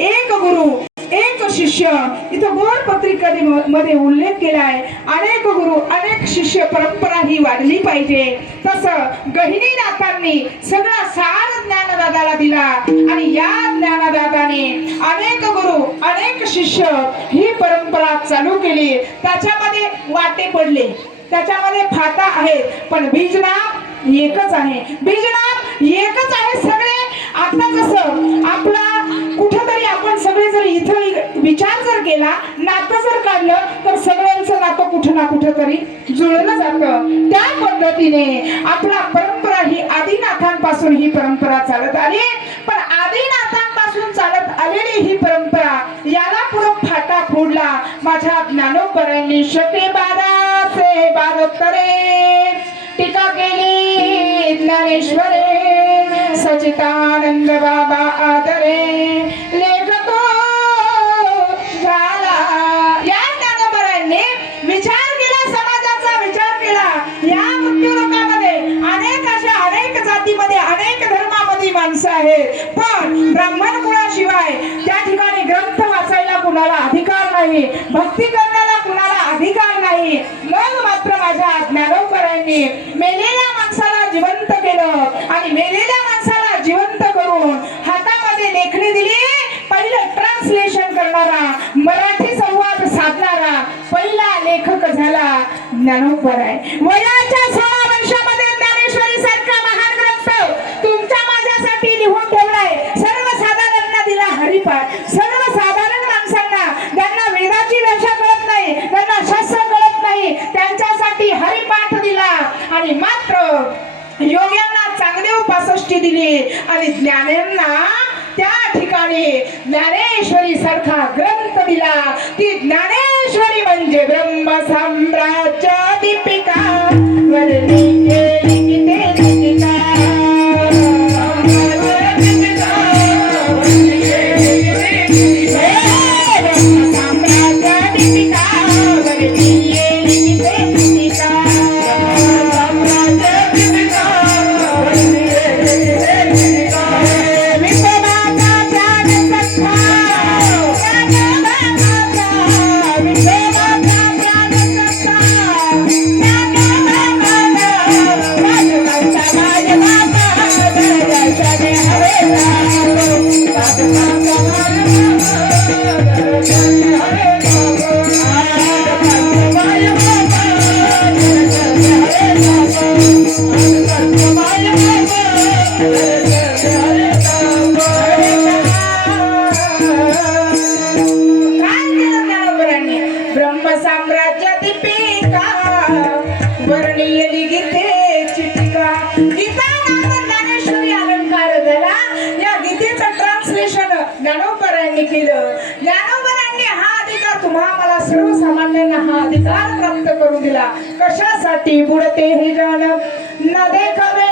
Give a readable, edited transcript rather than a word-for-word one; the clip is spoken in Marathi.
एक गुरु एक शिष्य इथं गोड पत्रिकेमध्ये उल्लेख केलाय. अनेक गुरु अनेक शिष्य परंपरा ही वाढली पाहिजे. तसं गहिनीनाथांनी सगळा सार ज्ञानदादाला दिला आणि या ज्ञानदादाने अनेक गुरु अनेक शिष्य ही परंपरा चालू केली. त्याच्यामध्ये वाटे पडले, त्याच्यामध्ये फाटा आहेत, पण बीजनाथ एकच आहे. बीजनाथ एकच आहे सगळे. आता जसं आपला कुठेतरी आपण सगळे जर इथं विचार जर केला, नातं जर काढलं तर सगळ्यांचं नातं कुठं ना कुठं तरी जुळलं जातं. त्या पद्धतीने आपला परंपरा ही आदिनाथांपासून ही परंपरा चालत आली. पण आदिनाथांपासून चालत आलेली ही परंपरा याला पुढे फाटा फोडला माझ्या ज्ञानोबरांनी. शके बाराचे बारतरे टीका केली ज्ञानेश्वरे. सचितानंद बाबा आदरे लेखतो झाला. या ज्ञानोबरांनी विचार केला, समाजाचा विचार केला. या मृत्यूलोकामध्ये अनेक अशा अनेक जातीमध्ये अनेक धर्मामध्ये माणसं आहेत, पण ब्राह्मण कुळाशिवाय त्या ठिकाणी ग्रंथ वाचायला कुणाला अधिकार नाही, भक्ती करण्याला कुणाला अधिकार नाही. मग मात्र माझ्या ज्ञानोबरांनी मेलेल्या माणसाला जिवंत केलं आणि मेलेल्या माणसाला जिवंत करून हातामध्ये लेखणी दिली. पहिलं ट्रान्सलेशन करणारा, मराठी संवाद साधणारा पहिला लेखक झाला ज्ञानोबराय. वयाच्या 16 वर्षामध्ये ज्ञानेश्वरी सारखा महान ग्रंथ तुमच्या माझ्यासाठी लिहून ठेवलाय. सर्वसाधारणना दिला हरिपाठ. सर्वसाधारण माणसांना, ज्यांना वेदाची भाषा कळत नाही, त्यांना शास्त्र कळत नाही, त्यांच्यासाठी हरिपाठ दिला. आणि मात्र योग्यांना चांगदेव 65 दिली आणि ज्ञानेंना त्या ठिकाणी ज्ञानेश्वरी सारखा ग्रंथ दिला. ती ज्ञानेश्वरी म्हणजे ब्रह्मसाम्राज्य दीपिका वर्णिये लिखिते लिखिता. ब्रह्मसाम्राज्य दीपिका वर्णिये लिखिते लिखिता. ब्रह्मसाम्राज्य दीपिका वर्णिये लिखिते चिटिका. गीता नाम ज्ञानेश्वरी अलंकार झाला. या गीतेचं ट्रान्सलेशन ज्ञानोबरांनी केलं. ज्ञानोबरांनी हा अधिकार तुम्हा मला सर्वसामान्यांना हा अधिकार प्राप्त करून दिला. कशासाठी? बुडते हे जन न देखावे